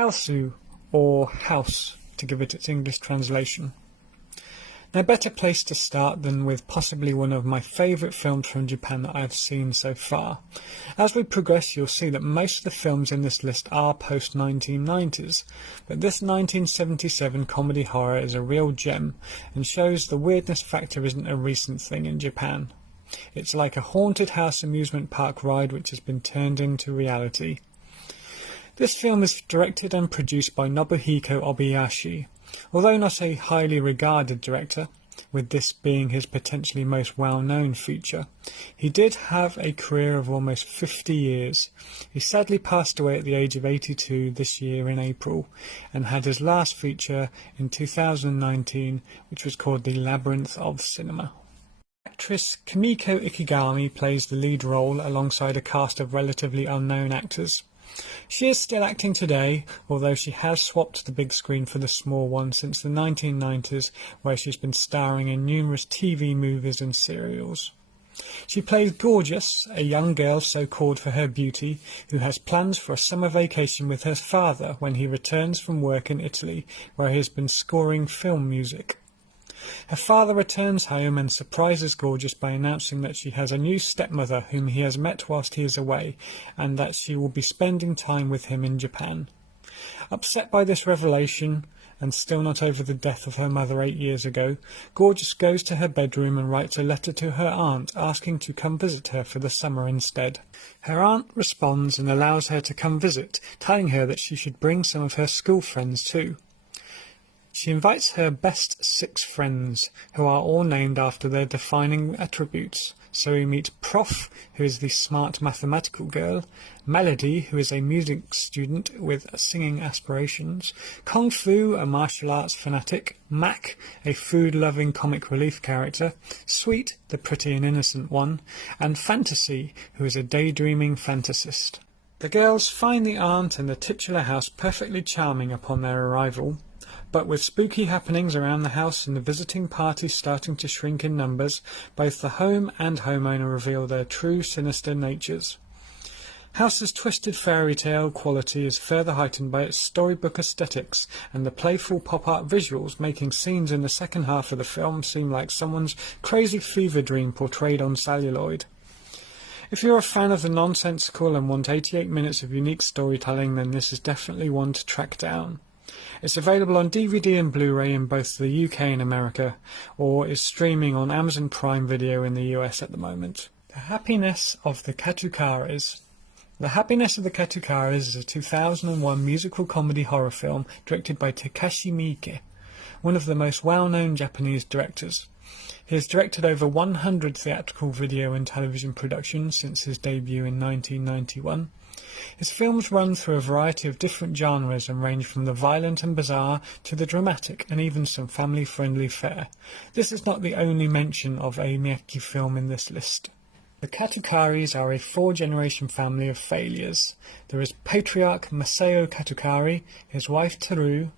Hausu, or House, to give it its English translation. No better place to start than with possibly one of my favourite films from Japan that I've seen so far. As we progress, you'll see that most of the films in this list are post-1990s, but this 1977 comedy horror is a real gem and shows the weirdness factor isn't a recent thing in Japan. It's like a haunted house amusement park ride which has been turned into reality. This film is directed and produced by Nobuhiko Obayashi. Although not a highly regarded director, with this being his potentially most well-known feature, he did have a career of almost 50 years. He sadly passed away at the age of 82 this year in April, and had his last feature in 2019, which was called The Labyrinth of Cinema. Actress Kimiko Ikigami plays the lead role alongside a cast of relatively unknown actors. She is still acting today, although she has swapped the big screen for the small one since the 1990s, where she's been starring in numerous TV movies and serials. She plays Gorgeous, a young girl so called for her beauty, who has plans for a summer vacation with her father when he returns from work in Italy, where he has been scoring film music. Her father returns home and surprises Gorgeous by announcing that she has a new stepmother whom he has met whilst he is away, and that she will be spending time with him in Japan. Upset by this revelation, and still not over the death of her mother 8 years ago, Gorgeous goes to her bedroom and writes a letter to her aunt asking to come visit her for the summer instead. Her aunt responds and allows her to come visit, telling her that she should bring some of her school friends too. She invites her best 6 friends, who are all named after their defining attributes. So we meet Prof, who is the smart mathematical girl, Melody, who is a music student with singing aspirations, Kung Fu, a martial arts fanatic, Mac, a food-loving comic relief character, Sweet, the pretty and innocent one, and Fantasy, who is a daydreaming fantasist. The girls find the aunt and the titular house perfectly charming upon their arrival. But with spooky happenings around the house and the visiting party starting to shrink in numbers, both the home and homeowner reveal their true sinister natures. House's twisted fairy tale quality is further heightened by its storybook aesthetics and the playful pop art visuals, making scenes in the second half of the film seem like someone's crazy fever dream portrayed on celluloid. If you're a fan of the nonsensical and want 88 minutes of unique storytelling, then this is definitely one to track down. It's available on DVD and Blu-ray in both the UK and America, or is streaming on Amazon Prime Video in the US at the moment. The Happiness of the Katukaris. The Happiness of the Katukaris is a 2001 musical comedy horror film directed by Takashi Miike, one of the most well-known Japanese directors. He has directed over 100 theatrical video and television productions since his debut in 1991. His films run through a variety of different genres and range from the violent and bizarre to the dramatic and even some family-friendly fare. This is not the only mention of a Miyake film in this list. The Katukaris are a 4-generation family of failures. There is patriarch Masao Katukari, his wife Teru,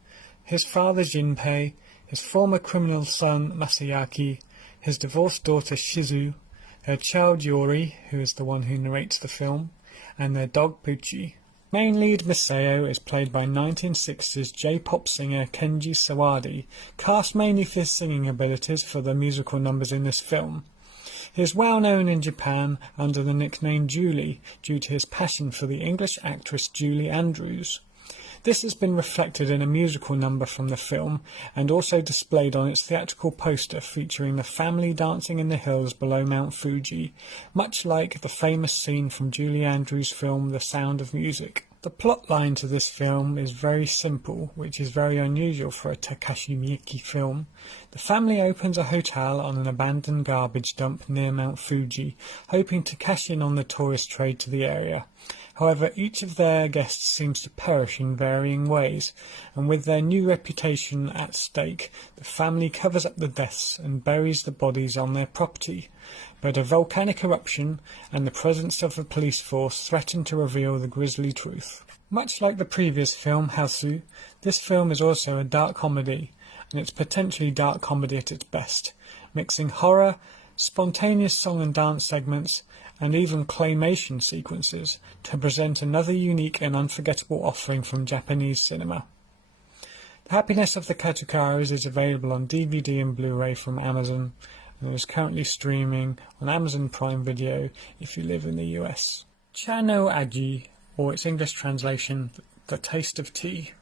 his father Jinpei, his former criminal son Masayaki, his divorced daughter Shizu, their child Yori, who is the one who narrates the film, and their dog Pucci. Main lead Masao is played by 1960s J-pop singer Kenji Sawadi, cast mainly for his singing abilities for the musical numbers in this film. He is well known in Japan under the nickname Julie, due to his passion for the English actress Julie Andrews. This has been reflected in a musical number from the film, and also displayed on its theatrical poster featuring the family dancing in the hills below Mount Fuji, much like the famous scene from Julie Andrews' film The Sound of Music. The plot line to this film is very simple, which is very unusual for a Takashi Miike film. The family opens a hotel on an abandoned garbage dump near Mount Fuji, hoping to cash in on the tourist trade to the area. However, each of their guests seems to perish in varying ways, and with their new reputation at stake, the family covers up the deaths and buries the bodies on their property. But a volcanic eruption and the presence of a police force threaten to reveal the grisly truth. Much like the previous film, Hausu, this film is also a dark comedy, and it's potentially dark comedy at its best, mixing horror, spontaneous song and dance segments, and even claymation sequences to present another unique and unforgettable offering from Japanese cinema. The Happiness of the Katakuris is available on DVD and Blu-ray from Amazon and is currently streaming on Amazon Prime Video if you live in the US. Cha no Aji, or its English translation, The Taste of Tea.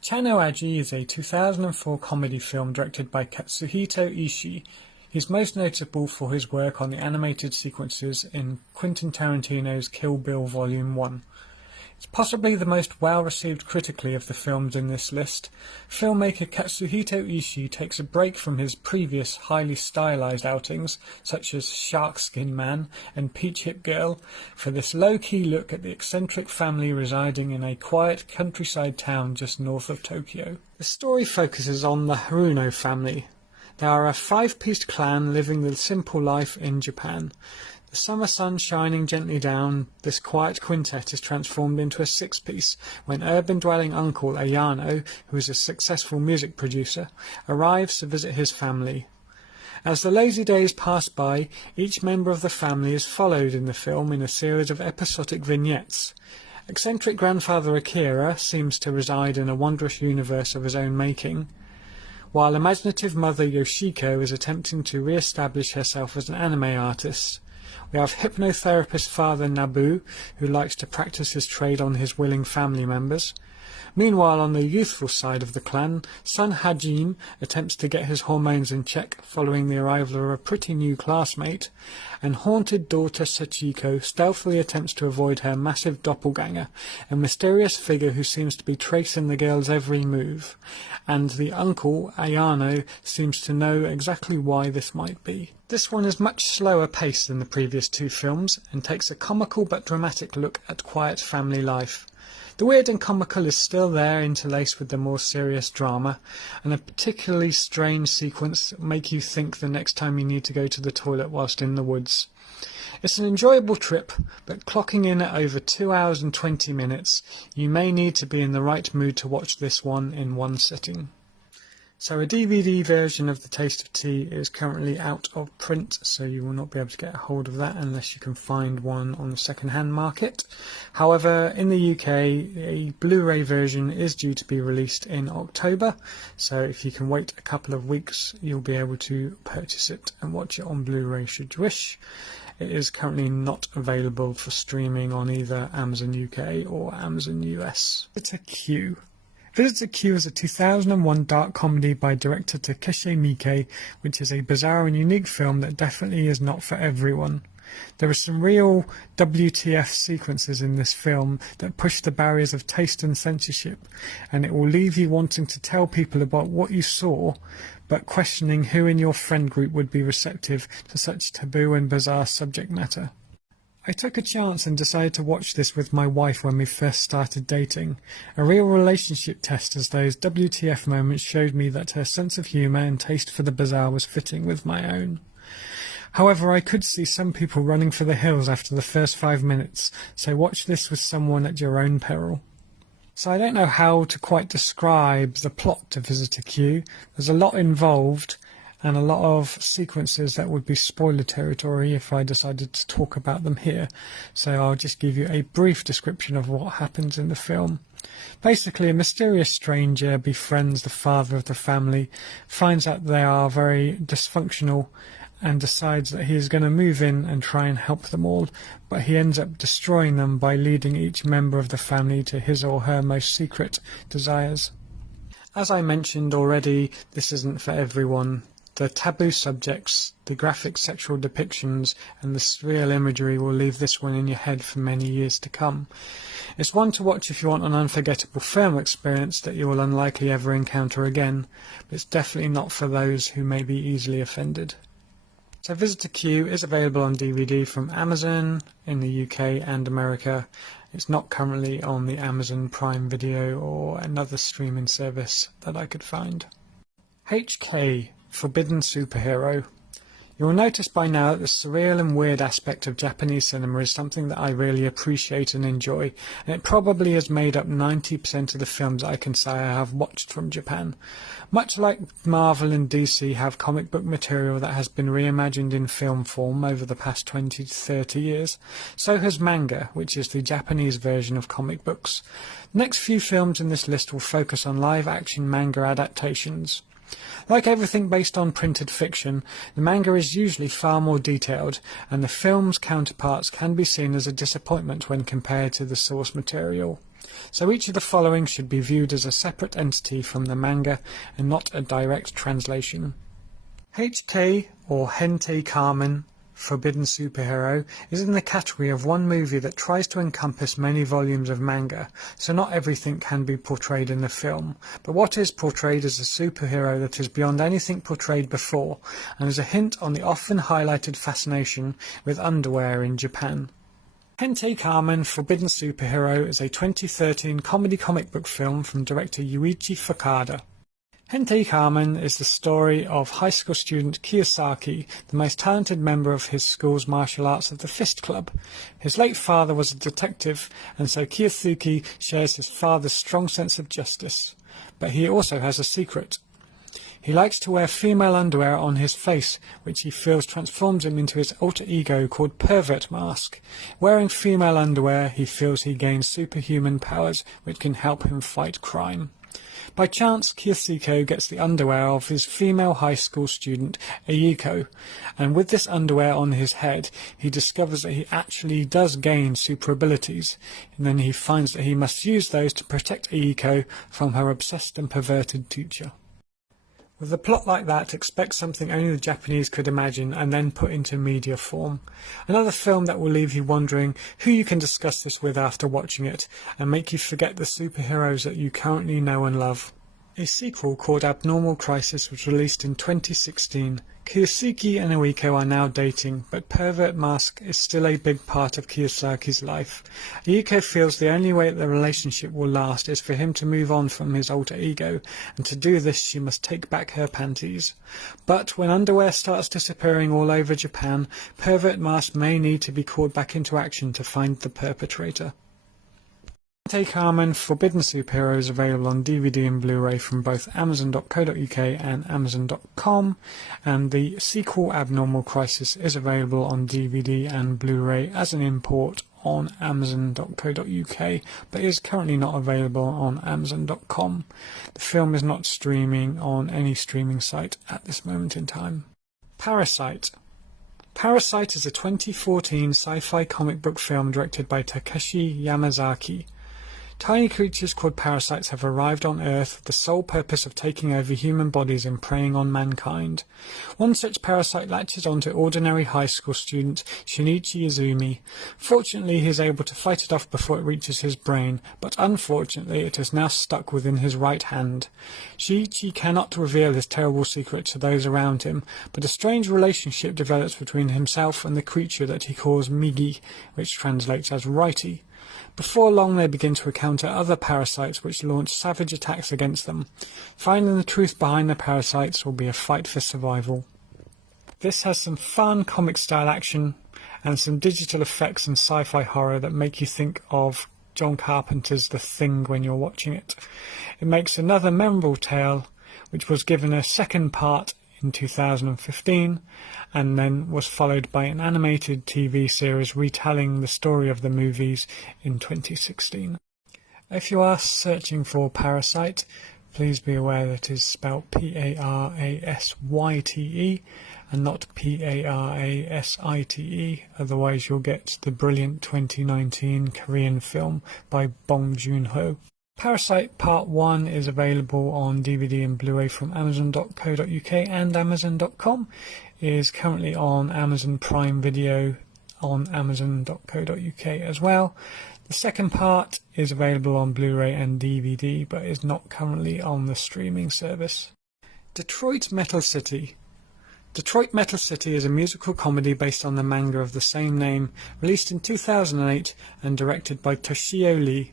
Cha no Aji is a 2004 comedy film directed by Katsuhito Ishii. He's most notable for his work on the animated sequences in Quentin Tarantino's Kill Bill Volume 1. It's possibly the most well-received critically of the films in this list. Filmmaker Katsuhito Ishii takes a break from his previous highly stylized outings, such as Shark Skin Man and Peach Hip Girl, for this low-key look at the eccentric family residing in a quiet countryside town just north of Tokyo. The story focuses on the Haruno family. They are a five-pieced clan living the simple life in Japan. The summer sun shining gently down, this quiet quintet is transformed into a six-piece when urban-dwelling uncle Ayano, who is a successful music producer, arrives to visit his family. As the lazy days pass by, each member of the family is followed in the film in a series of episodic vignettes. Eccentric grandfather Akira seems to reside in a wondrous universe of his own making, while imaginative mother Yoshiko is attempting to re-establish herself as an anime artist. We have hypnotherapist father Nabu, who likes to practice his trade on his willing family members. Meanwhile, on the youthful side of the clan, son Hajime attempts to get his hormones in check following the arrival of a pretty new classmate, and haunted daughter Sachiko stealthily attempts to avoid her massive doppelganger, a mysterious figure who seems to be tracing the girl's every move, and the uncle, Ayano, seems to know exactly why this might be. This one is much slower paced than the previous two films, and takes a comical but dramatic look at quiet family life. The weird and comical is still there, interlaced with the more serious drama, and a particularly strange sequence make you think the next time you need to go to the toilet whilst in the woods. It's an enjoyable trip, but clocking in at over 2 hours and 20 minutes, you may need to be in the right mood to watch this one in one sitting. So a DVD version of The Taste of Tea is currently out of print, so you will not be able to get a hold of that unless you can find one on the second-hand market. However, in the UK, a Blu-ray version is due to be released in October, so if you can wait a couple of weeks, you'll be able to purchase it and watch it on Blu-ray should you wish. It is currently not available for streaming on either Amazon UK or Amazon US. It's a Q. Visitor Q is a 2001 dark comedy by director Takeshi Miike, which is a bizarre and unique film that definitely is not for everyone. There are some real WTF sequences in this film that push the barriers of taste and censorship, and it will leave you wanting to tell people about what you saw, but questioning who in your friend group would be receptive to such taboo and bizarre subject matter. I took a chance and decided to watch this with my wife when we first started dating. A real relationship test, as those WTF moments showed me that her sense of humour and taste for the bizarre was fitting with my own. However, I could see some people running for the hills after the first 5 minutes, so watch this with someone at your own peril. So I don't know how to quite describe the plot to Visitor Q. There's a lot involved, and a lot of sequences that would be spoiler territory if I decided to talk about them here, so I'll just give you a brief description of what happens in the film. Basically, a mysterious stranger befriends the father of the family, finds out they are very dysfunctional, and decides that he is going to move in and try and help them all, but he ends up destroying them by leading each member of the family to his or her most secret desires. As I mentioned already, this isn't for everyone. The taboo subjects, the graphic sexual depictions, and the surreal imagery will leave this one in your head for many years to come. It's one to watch if you want an unforgettable film experience that you will unlikely ever encounter again, but it's definitely not for those who may be easily offended. So Visitor Q is available on DVD from Amazon in the UK and America. It's not currently on the Amazon Prime Video or another streaming service that I could find. HK, Forbidden Superhero. You will notice by now that the surreal and weird aspect of Japanese cinema is something that I really appreciate and enjoy, and it probably has made up 90% of the films I can say I have watched from Japan. Much like Marvel and DC have comic book material that has been reimagined in film form over the past 20 to 30 years, so has manga, which is the Japanese version of comic books. The next few films in this list will focus on live-action manga adaptations. Like everything based on printed fiction, the manga is usually far more detailed, and the film's counterparts can be seen as a disappointment when compared to the source material. So each of the following should be viewed as a separate entity from the manga and not a direct translation. HT, or Hentai Kamen, Forbidden Superhero, is in the category of one movie that tries to encompass many volumes of manga, so not everything can be portrayed in the film, but what is portrayed is a superhero that is beyond anything portrayed before, and is a hint on the often highlighted fascination with underwear in Japan. Hentai Kamen Forbidden Superhero is a 2013 comedy comic book film from director Yuichi Fukuda. Hentai Kamen is the story of high school student Kiyosaki, the most talented member of his school's martial arts of the Fist Club. His late father was a detective, and so Kiyosaki shares his father's strong sense of justice. But he also has a secret. He likes to wear female underwear on his face, which he feels transforms him into his alter ego called Pervert Mask. Wearing female underwear, he feels he gains superhuman powers which can help him fight crime. By chance, Kiyosaki gets the underwear of his female high school student, Eiko, and with this underwear on his head, he discovers that he actually does gain super abilities, and then he finds that he must use those to protect Eiko from her obsessed and perverted teacher. With a plot like that, expect something only the Japanese could imagine and then put into media form. Another film that will leave you wondering who you can discuss this with after watching it, and make you forget the superheroes that you currently know and love. A sequel called Abnormal Crisis was released in 2016. Kiyosaki and Eiko are now dating, but Pervert Mask is still a big part of Kiyosaki's life. Eiko feels the only way that the relationship will last is for him to move on from his alter ego, and to do this she must take back her panties. But when underwear starts disappearing all over Japan, Pervert Mask may need to be called back into action to find the perpetrator. Hentai Kamen Forbidden Superhero is available on DVD and Blu-ray from both Amazon.co.uk and Amazon.com, and the sequel Abnormal Crisis is available on DVD and Blu-ray as an import on Amazon.co.uk, but is currently not available on Amazon.com. The film is not streaming on any streaming site at this moment in time. Parasite. Parasite is a 2014 sci-fi comic book film directed by Takashi Yamazaki. Tiny creatures called parasites have arrived on Earth with the sole purpose of taking over human bodies and preying on mankind. One such parasite latches onto ordinary high school student Shinichi Izumi. Fortunately, he is able to fight it off before it reaches his brain, but unfortunately it is now stuck within his right hand. Shinichi cannot reveal his terrible secret to those around him, but a strange relationship develops between himself and the creature that he calls Migi, which translates as righty. Before long they begin to encounter other parasites which launch savage attacks against them. Finding the truth behind the parasites will be a fight for survival. This has some fun comic-style action and some digital effects and sci-fi horror that make you think of John Carpenter's The Thing when you're watching it. It makes another memorable tale, which was given a second part in 2015, and then was followed by an animated TV series retelling the story of the movies in 2016. If you are searching for Parasite, please be aware that it is spelled P-A-R-A-S-Y-T-E and not P-A-R-A-S-I-T-E, otherwise you'll get the brilliant 2019 Korean film by Bong Joon-ho. Parasite Part 1 is available on DVD and Blu-ray from Amazon.co.uk and Amazon.com. It is currently on Amazon Prime Video on Amazon.co.uk as well. The second part is available on Blu-ray and DVD, but is not currently on the streaming service. Detroit Metal City. Detroit Metal City is a musical comedy based on the manga of the same name, released in 2008 and directed by Toshio Lee.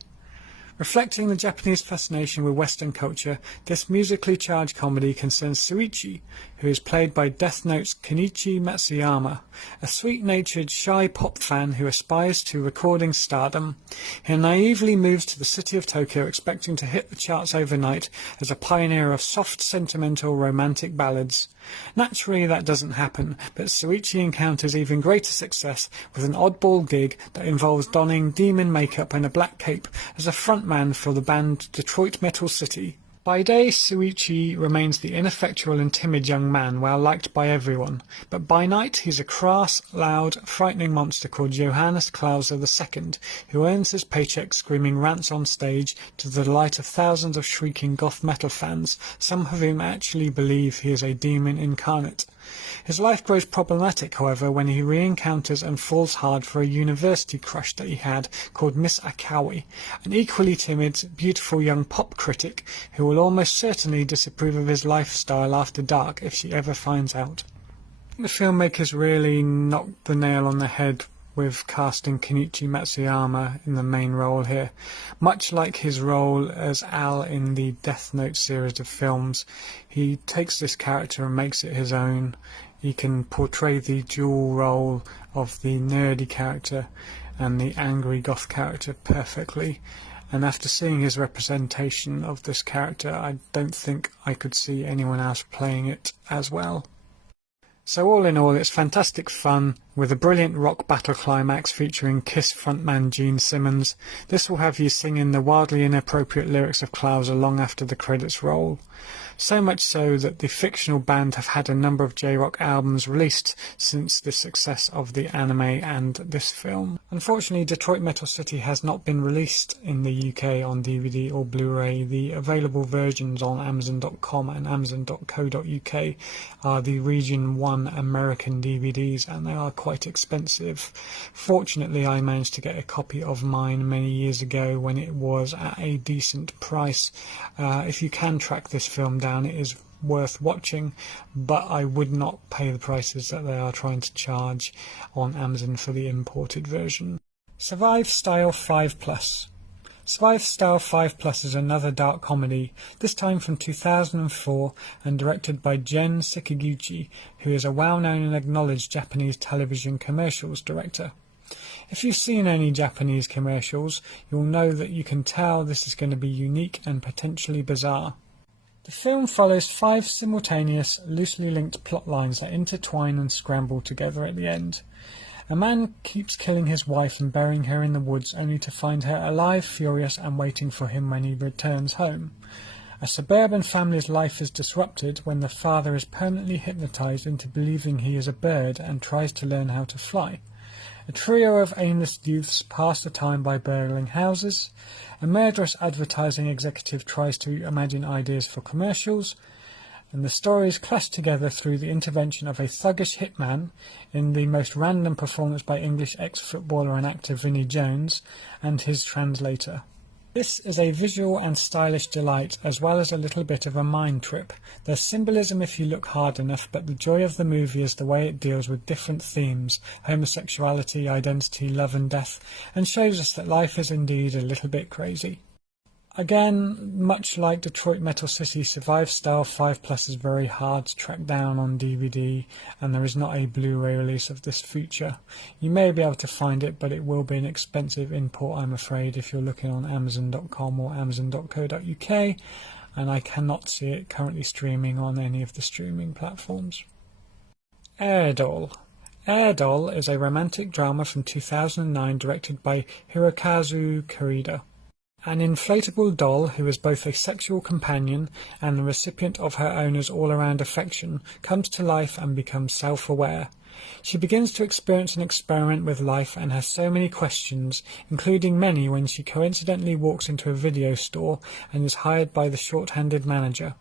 Reflecting the Japanese fascination with Western culture, this musically charged comedy concerns Suichi, who is played by Death Note's Kenichi Matsuyama, a sweet-natured, shy pop fan who aspires to recording stardom. He naively moves to the city of Tokyo expecting to hit the charts overnight as a pioneer of soft, sentimental, romantic ballads. Naturally, that doesn't happen, but Shuichi encounters even greater success with an oddball gig that involves donning demon makeup and a black cape as a frontman for the band Detroit Metal City. By day, Shuichi remains the ineffectual and timid young man, well liked by everyone, but by night he's a crass, loud, frightening monster called Johannes Klauser II, who earns his paycheck screaming rants on stage to the delight of thousands of shrieking goth metal fans, some of whom actually believe he is a demon incarnate. His life grows problematic, however, when he re-encounters and falls hard for a university crush that he had called Miss Akawi, an equally timid, beautiful young pop critic who will almost certainly disapprove of his lifestyle after dark if she ever finds out. The filmmakers really knocked the nail on the head with casting Kenichi Matsuyama in the main role here. Much like his role as Al in the Death Note series of films, he takes this character and makes it his own. He can portray the dual role of the nerdy character and the angry goth character perfectly. And after seeing his representation of this character, I don't think I could see anyone else playing it as well. So all in all, it's fantastic fun, with a brilliant rock battle climax featuring Kiss frontman Gene Simmons. This will have you singing the wildly inappropriate lyrics of Klauser long after the credits roll. So much so that the fictional band have had a number of J-Rock albums released since the success of the anime and this film. Unfortunately, Detroit Metal City has not been released in the UK on DVD or Blu-ray. The available versions on Amazon.com and Amazon.co.uk are the Region 1 American DVDs, and they are quite expensive. Fortunately, I managed to get a copy of mine many years ago when it was at a decent price. If you can track this film down, it is worth watching, but I would not pay the prices that they are trying to charge on Amazon for the imported version. Survive Style 5+. Survive Style 5+ is another dark comedy, this time from 2004 and directed by Gen Sekiguchi, who is a well-known and acknowledged Japanese television commercials director. If you've seen any Japanese commercials, you'll know that you can tell this is going to be unique and potentially bizarre. The film follows 5 simultaneous, loosely linked plot lines that intertwine and scramble together at the end. A man keeps killing his wife and burying her in the woods only to find her alive, furious and waiting for him when he returns home. A suburban family's life is disrupted when the father is permanently hypnotized into believing he is a bird and tries to learn how to fly. A trio of aimless youths pass the time by burgling houses. A murderous advertising executive tries to imagine ideas for commercials. And the stories clash together through the intervention of a thuggish hitman, in the most random performance by English ex-footballer and actor Vinnie Jones, and his translator. This is a visual and stylish delight, as well as a little bit of a mind trip. There's symbolism if you look hard enough, but the joy of the movie is the way it deals with different themes: homosexuality, identity, love and death, and shows us that life is indeed a little bit crazy. Again, much like Detroit Metal City, Survive Style 5+ is very hard to track down on DVD, and there is not a Blu-ray release of this feature. You may be able to find it, but it will be an expensive import, I'm afraid, if you're looking on Amazon.com or Amazon.co.uk, and I cannot see it currently streaming on any of the streaming platforms. Air Doll. Air Doll is a romantic drama from 2009 directed by Hirokazu Kurita. An inflatable doll who is both a sexual companion and the recipient of her owner's all-around affection comes to life and becomes self-aware. She begins to experience and experiment with life and has so many questions, including many when she coincidentally walks into a video store and is hired by the short-handed manager.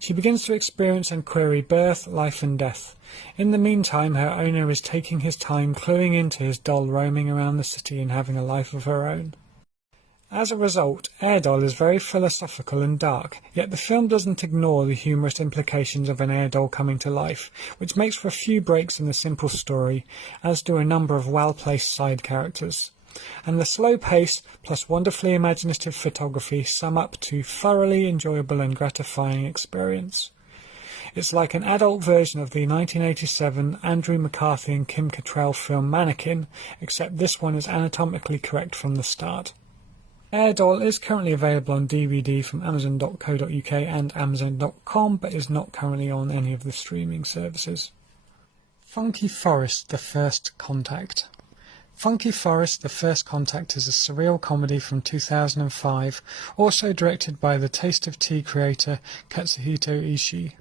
She begins to experience and query birth, life and death. In the meantime, her owner is taking his time cluing into his doll roaming around the city and having a life of her own. As a result, Air Doll is very philosophical and dark, yet the film doesn't ignore the humorous implications of an air doll coming to life, which makes for a few breaks in the simple story, as do a number of well-placed side characters. And the slow pace, plus wonderfully imaginative photography, sum up to thoroughly enjoyable and gratifying experience. It's like an adult version of the 1987 Andrew McCarthy and Kim Cattrall film Mannequin, except this one is anatomically correct from the start. Airdoll is currently available on DVD from Amazon.co.uk and Amazon.com, but is not currently on any of the streaming services. Funky Forest: The First Contact. Funky Forest: The First Contact is a surreal comedy from 2005, also directed by the Taste of Tea creator Katsuhito Ishii.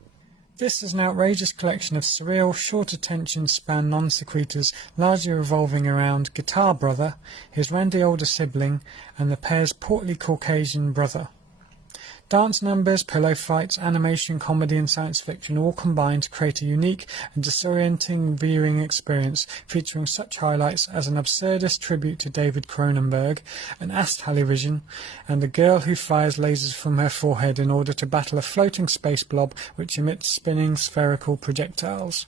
This is an outrageous collection of surreal, short attention span non sequiturs, largely revolving around Guitar Brother, his randy older sibling, and the pair's portly Caucasian brother. Dance numbers, pillow fights, animation, comedy and science fiction all combine to create a unique and disorienting viewing experience featuring such highlights as an absurdist tribute to David Cronenberg, an Television, and a girl who fires lasers from her forehead in order to battle a floating space blob which emits spinning spherical projectiles.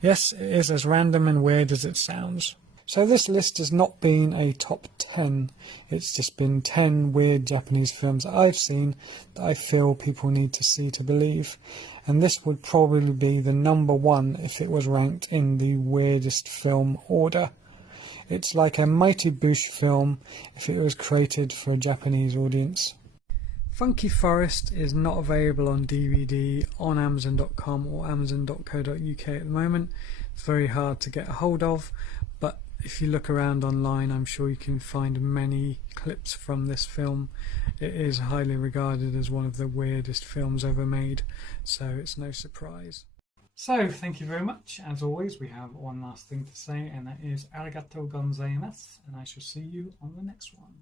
Yes, it is as random and weird as it sounds. So this list has not been a top 10, it's just been 10 weird Japanese films that I've seen that I feel people need to see to believe. And this would probably be the number one if it was ranked in the weirdest film order. It's like a Mighty Boosh film if it was created for a Japanese audience. Funky Forest is not available on DVD on Amazon.com or Amazon.co.uk at the moment. It's very hard to get a hold of, but if you look around online, I'm sure you can find many clips from this film. It is highly regarded as one of the weirdest films ever made, so it's no surprise. So, thank you very much. As always, we have one last thing to say, and that is arigatou gozaimasu, and I shall see you on the next one.